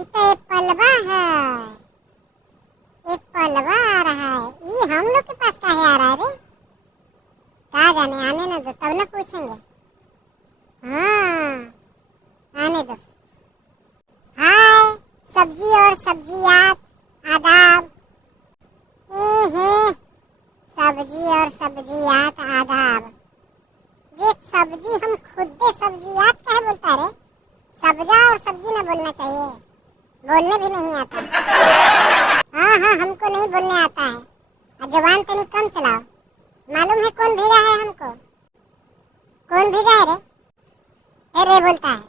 ये तो एक पलवा है, एक पलवा आ रहा है। ये हम लोग के पास काहे आ रहा है रे? कहा जाने, आने ना दो तब ना पूछेंगे। हाँ आने दो। हाय सब्जी और सब्जियात, आदाब। सब्जी और सब्जियात आदाब। ये सब्जी हम खुद सब्जियात काहे बोलता रे? सब्जा और सब्जी ना बोलना चाहिए, बोलने भी नहीं आता। हाँ हाँ हमको नहीं बोलने आता है। जबान तनी कम चलाओ। मालूम है कौन भेजा है हमको? कौन भेजा है रे? रे बोलता है।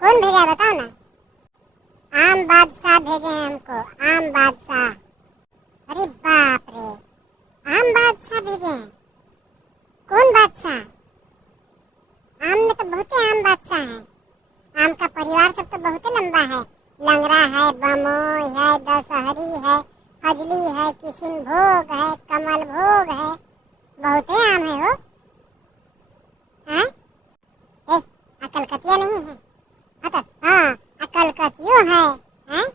कौन भेजा है बताओ ना। आम बादशाह भेजे हैं हमको, आम बादशाह। अरे बाप रे, आम बादशाह भेजे हैं। कौन बादशाह? आम में तो बहुत आम बादशाह हैं। आम का परिवार सब तो बहुत लंबा है। लंगड़ा है, बमोई है, दशहरी है, फजली है, किशनभोग है, कमल भोग है, बहुत आम है हो। हाँ अकलकतिया नहीं है? अच्छा हाँ अकलकतियों है, हैं?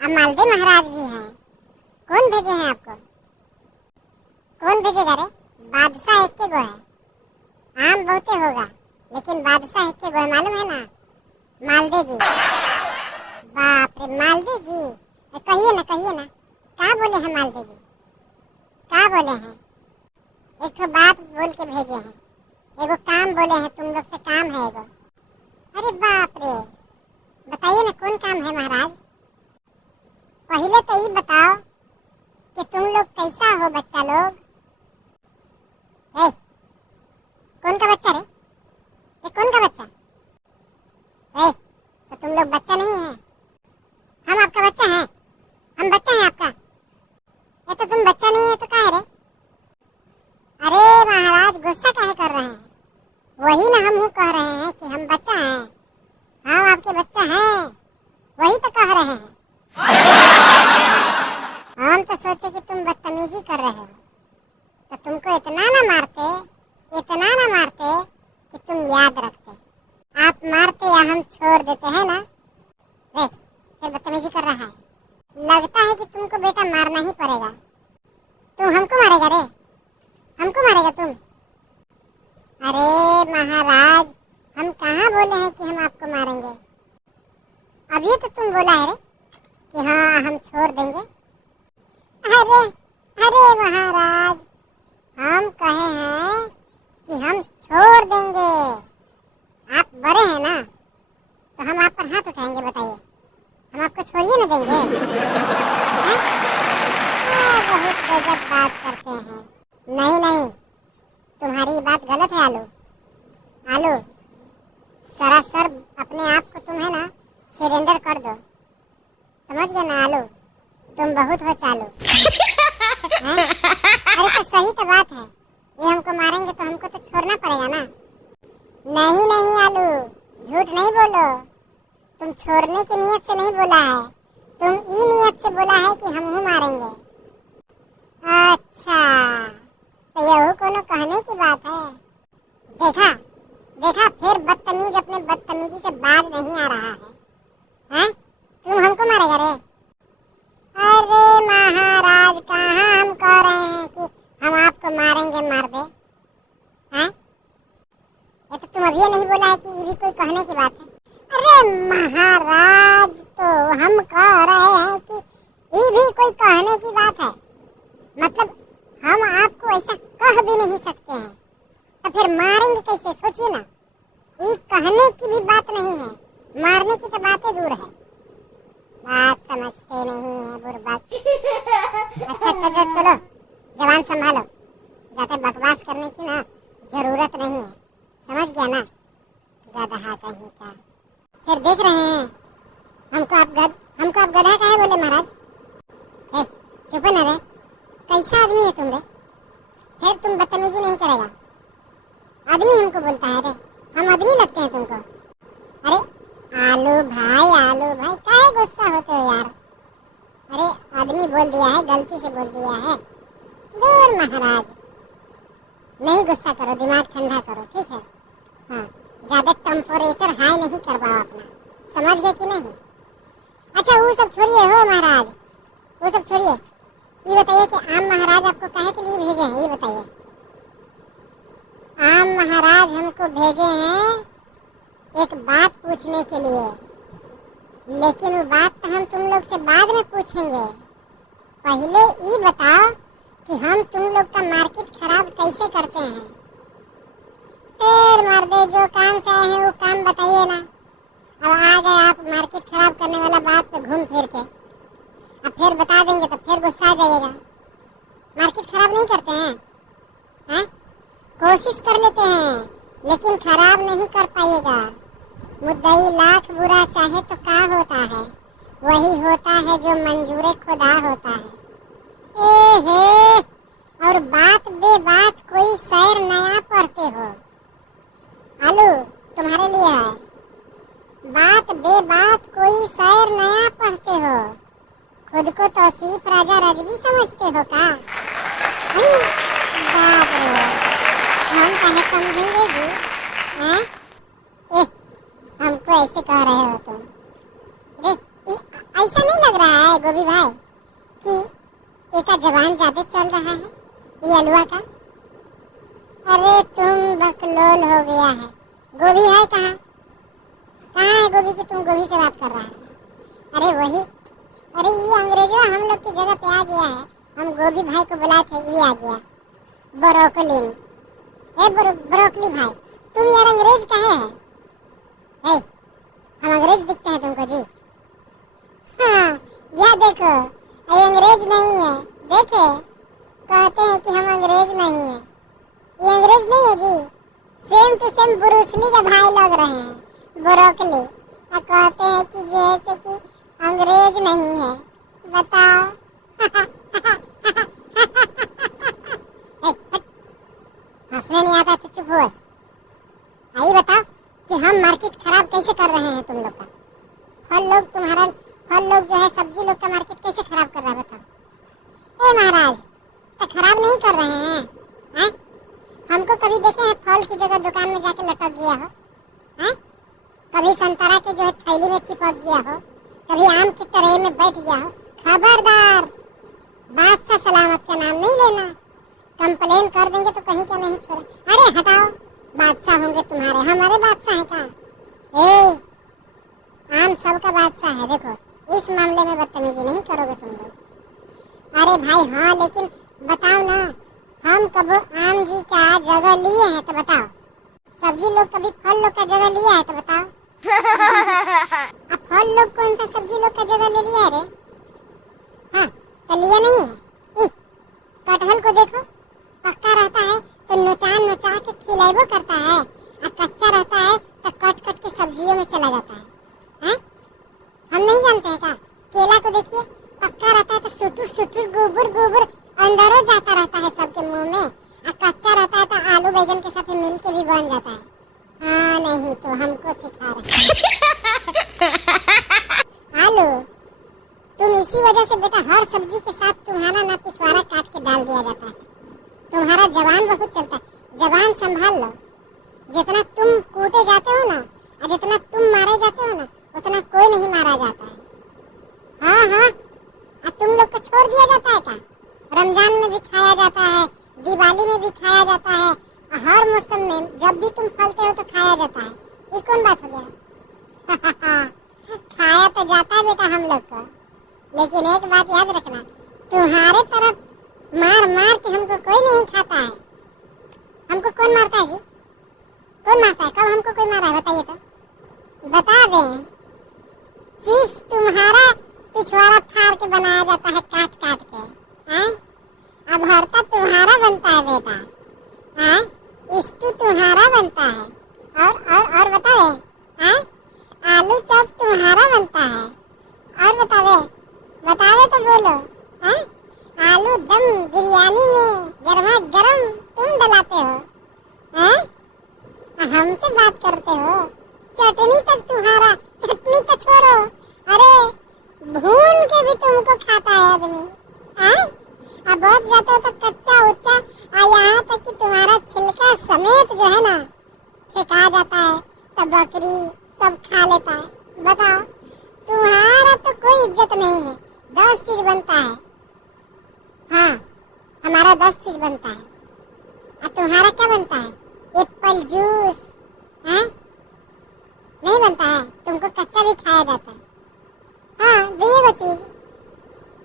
अब मालदे महाराज भी हैं। कौन भेजे हैं आपको? कौन भेजेगा रे? बादशाह एक के गो है। आम बहुते होगा लेकिन बादशाह एक के गो है, मालूम है ना? मालदे जी। बाप रे मालदे जी, कहिए ना क्या बोले हैं मालदे जी? क्या बोले हैं? एक तो बात बोल के भेजे हैं, एगो काम बोले हैं, तुम लोग से काम है एगो। अरे बाप रे, बताइए ना कौन काम है महाराज? पहले तो ये बताओ कि तुम लोग कैसा हो बच्चा लोग? कौन का बच्चा रे? कौन का बच्चा? तो तुम लोग बच्चा नहीं है? हम आपका बच्चा है? हम बच्चा है आपका? तो तुम बच्चा नहीं है तो क्या है रे? अरे महाराज गुस्सा काहे कर रहे हैं? वही ना हम कह रहे हैं कि हम बच्चा हैं। हम आपके बच्चा हैं, वही तो कह रहे हैं। हम तो सोचे कि तुम बदतमीजी कर रहे हो, तो तुमको इतना ना मारते कि तुम याद रखते। आप मारते या हम छोड़ देते हैं ना। फिर बदतमीजी कर रहा है। लगता है कि तुमको बेटा मारना ही पड़ेगा। तुम हमको मारेगा रे? हमको मारेगा तुम? अरे महाराज हम कहाँ बोले हैं कि हम आपको मारेंगे? अभी तो तुम बोला है रे कि हाँ हम छोड़ देंगे। अरे महाराज हम कहे हैं कि हम छोड़ देंगे। आप बड़े हैं ना, तो हम आप पर हाथ उठाएंगे। बताइए, हम आपको छोड़िए ना देंगे? बहुत गजब बात करते हैं। नहीं तुम्हारी बात गलत है आलू। सरासर अपने आप को तुम है ना सरेंडर कर दो, समझ गए ना आलू? तुम बहुत हो चालू। अरे तो सही तो बात है, ये हमको मारेंगे तो हमको तो छोड़ना पड़ेगा ना। नहीं आलू, झूठ नहीं बोलो। तुम छोड़ने की नियत से नहीं बोला है, तुम ई नियत से बोला है कि हम मारेंगे। अच्छा तो यह कोनो कहने की बात है। देखा फिर बदतमीज अपने बदतमीजी से बाज नहीं आ रहा है। तुम हमको मारेगा रे? अरे महाराज कहाँ हम कह रहे हैं कि हम आपको मारेंगे, मार दे। ये तो तुम अभी नहीं बोला है कि ये भी कोई कहने की बात है। अरे महाराज तो हम कह रहे हैं कि ये भी कोई कहने की बात है, मतलब हम आपको ऐसा कह भी नहीं सकते हैं, तो फिर मारेंगे कैसे? सोचिए ना, ये कहने की भी बात नहीं है, मारने की तो बातें दूर है। बात समझते नहीं है बुर्बक। अच्छा चलो जवान संभालो, जाते बकवास करने की ना जरूरत नहीं है, समझ गया ना? गधा कहीं का। फिर देख रहे हैं हमको आप गधा काहे बोले महाराज? चुप न रे, कैसा आदमी है तुम रे? फिर तुम बदतमीजी नहीं करेगा। आदमी हमको बोलता है रे, हम आदमी लगते हैं तुमको? अरे आलू भाई काहे गुस्सा होते हो यार? अरे आदमी बोल दिया है, गलती से बोल दिया है। दूर महाराज, नहीं गुस्सा करो, दिमाग ठंडा करो, ठीक है? हाँ ज्यादा टेम्परेचर हाई नहीं करवाओ अपना, समझ गए कि नहीं? अच्छा वो सब छोड़िए हो महाराज, वो सब छोड़िए। ये बताइए कि आम महाराज आपको काहे के लिए भेजे हैं, ये बताइए। आम महाराज हमको भेजे हैं एक बात पूछने के लिए, लेकिन वो बात तो हम तुम लोग से बाद में पूछेंगे। पहले ये बताओ कि हम तुम लोग का मार्केट खराब कैसे करते हैं। फिर मर्दे जो काम से आए हैं वो काम बताइए ना। अब आ गए आप मार्केट खराब करने वाला बात पे घूम फिर के, अब फिर बता देंगे तो फिर गुस्सा आ जाइएगा। मार्केट खराब नहीं करते हैं? कोशिश कर लेते हैं लेकिन खराब नहीं कर पाइएगा। मुद्दई लाख बुरा चाहे तो क्या होता है, वही होता है जो मंजूरे खुदा होता है। हे और बात बे बात कोई शहर नया पढ़ते हो। आलू तुम्हारे लिए है। बात बे बात कोई शहर नया पढ़ते हो, खुद को तौसीफ राजा रजवी समझते हो क्या? बाप रे, हम कहे समझेंगे जी? हैं? हमको ऐसे कह रहे हो तुम? ऐसा नहीं लग रहा है गोभी भाई कि एका जवान ज्यादा चल रहा है ये अलुआ का? अरे तुम बकलोल हो गया है। गोभी है कहाँ? कहाँ है गोभी कि तुम गोभी से बात कर रहा है? अरे वही, अरे ये अंग्रेजों हम लोग की जगह पे आ गया है। हम गोभी भाई को बुलाए थे, ये आ गया ब्रोकलिन। ब्रोकली भाई तुम यार अंग्रेज कहे है? हम अंग्रेज दिखते हैं तुमको जी? हाँ यह देखो, ये अंग्रेज नहीं है। देखे कहते हैं कि हम अंग्रेज नहीं है। ये अंग्रेज नहीं है जी, सेम टू सेम ब्रूसली का भाई लग रहे हैं ब्रोकली, और कहते हैं कि जैसे कि अंग्रेज नहीं है। बताओ। हंसने नहीं आता तो चुप हो। आइए बताओ कि हम मार्केट खराब कैसे कर रहे हैं तुम लोग का। फल लोग जो है सब्जी लोग का मार्केट कैसे खराब कर रहा है बताओ। महाराज तो खराब नहीं कर रहे हैं? हमको कभी देखे हैं फल की जगह दुकान में जाके लटक गया हो? कभी संतरा के जो है थैली में चिपक गया हो, कभी आम के ट्रे में बैठ गया हो? खबरदार, बादशाह सलामत का नाम नहीं लेना। कंप्लेन कर देंगे तो कहीं का नहीं छोड़े। अरे हटाओ, बादशाह होंगे तुम्हारे, हमारे बादशाह है क्या? आम सबका बादशाह है। देखो इस मामले में बदतमीजी नहीं करोगे तुम लोग। अरे भाई हाँ, लेकिन बताओ ना, हम कब आम जी का जगह लिए हैं तो बताओ। सब्जी लोग कभी फल लोग का जगह लिया है तो बताओ। अब फल लोग कौन सा सब्जी लोग का जगह ले लिया है रे? हाँ तो लिया नहीं है। कटहल को देखो, पक्का रहता है तो नोचा के खिलाइबो करता है, और कच्चा रहता है तो कट के सब्जियों में चला जाता है। हम नहीं जानते हैं क्या? केला को देखिए, पक्का रहता है तो सुटुर गोबर अंदरों जाता रहता है सबके मुंह में, और कच्चा रहता है तो आलू बैगन के साथ मिल के भी बन जाता है। हाँ नहीं तो हमको सिखा रहे आलू, तुम इसी वजह से बेटा हर सब्जी के साथ तुम्हारा ना पिछवाड़ा काट के डाल दिया जाता है। तुम्हारा जवान बहुत चलता है, जवान संभाल लो। जितना तुम कूटे जाते हो ना, और जितना तुम मारे जाते हो ना, उतना कोई नहीं मारा जाता है। हाँ, अब तुम लोग को छोड़ दिया जाता है क्या? रमजान में भी खाया जाता है, दिवाली में भी खाया जाता है, हर मौसम में जब भी तुम फलते हो तो खाया जाता है। ये कौन बात हो गया? खाया तो जाता है बेटा हम लोग को, लेकिन एक बात याद रखना, तुम्हारे तरफ मार के हमको कोई नहीं खाता है। हमको कौन मारता है जी? कौन मारता है? कब हमको कोई मारा है बताइए तो, बता दें। चीज तुम्हारा पिछवाड़ा फाड़ के बनाया जाता है काट के, अब भरता तुम्हारा बनता है बेटा, स्टू तुम्हारा बनता है, और बतावे, आलू चॉप तुम्हारा बनता है, और बतावे तो बोलो, आलू दम बिरयानी में गरमा गरम तुम डलाते हो, हमसे बात करते हो। चटनी तो छोड़ो, अरे भून के भी तुमको खाता है आदमी। अब बच जाते हो तो कच्चा उच्चा, यहाँ तक कि तुम्हारा छिलका समेत जो है ना फेंका जाता है, तो बकरी सब खा लेता है। बताओ, तुम्हारा तो कोई नहीं है, 10 चीज बनता है। हाँ, हमारा 10 चीज बनता है। और तुम्हारा क्या बनता है? एप्पल जूस है? नहीं बनता है, तुमको कच्चा भी खाया जाता है। हाँ, दुइये वो चीज,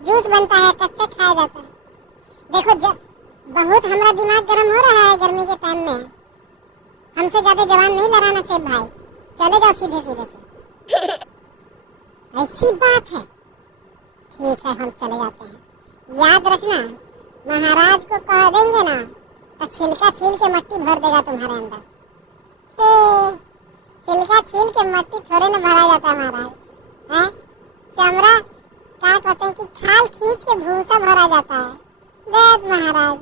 जूस बनता है, कच्चा खाया जाता है। देखो बहुत हमारा दिमाग गर्म हो रहा है गर्मी के टाइम में। हमसे ज्यादा जवान नहीं लड़ाना सेब भाई, चले जाओ सीधे सीधे से। ऐसी बात है, ठीक है हम चले जाते हैं। याद रखना, महाराज को कह देंगे ना तो छिलका छील के मट्टी भर देगा तुम्हारे अंदर। छिलका छील के मट्टी थोड़े ना भरा जाता है महाराज, है? चमड़ा क्या कहते हैं कि खाल खींच के भूसा भरा जाता है। देख महाराज,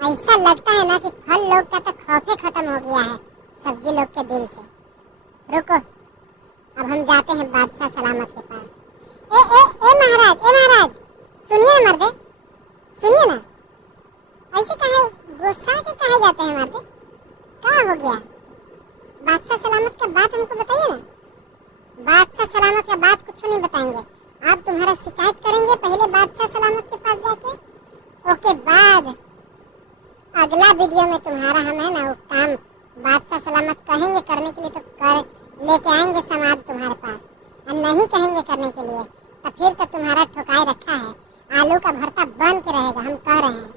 ऐसा लगता है ना कि फल लोग का तो खौफे खत्म हो गया है सब्जी लोग के दिल से। रुको, अब हम जाते हैं बादशाह सलामत के पास। ए महाराज, सुनिए ना मर्दे, सुनिए ना। ऐसे कहे गुस्सा के कहे जाते हैं मर्दे, क्या हो गया? बादशाह सलामत का बात हमको बताइए ना। बादशाह सलामत का बात कुछ नहीं बताएंगे, आप तुम्हारा शिकायत करेंगे पहले बादशाह सलामत के पास जाके। ओके, बाद अगला वीडियो में तुम्हारा हम है ना वो काम बादशाह सलामत कहेंगे करने के लिए तो कर लेके आएंगे समाज तुम्हारे पास, और नहीं कहेंगे करने के लिए तो फिर तो तुम्हारा ठुकाई रखा है। आलू का भरता बन के रहेगा, हम कह रहे हैं,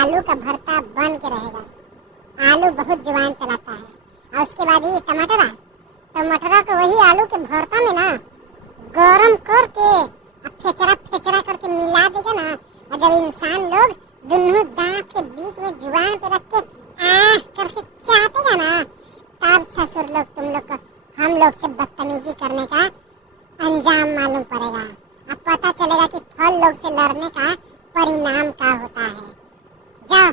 आलू का भरता बन के रहेगा। आलू बहुत जुबान चलाता है। और उसके बाद ये टमाटरा, टमाटरा को वही आलू के भरता में ना गरम करके फेचरा करके मिला देगा ना, और जब इंसान लोग दोनों दांत के बीच में जुबान पे रख के आह करके चाटेगा ना, तब ससुर लोग तुम लोग को हम लोग से बदतमीजी करने का अंजाम मालूम पड़ेगा। अब पता चलेगा कि फल लोग से लड़ने का परिणाम क्या होता है। जाओ।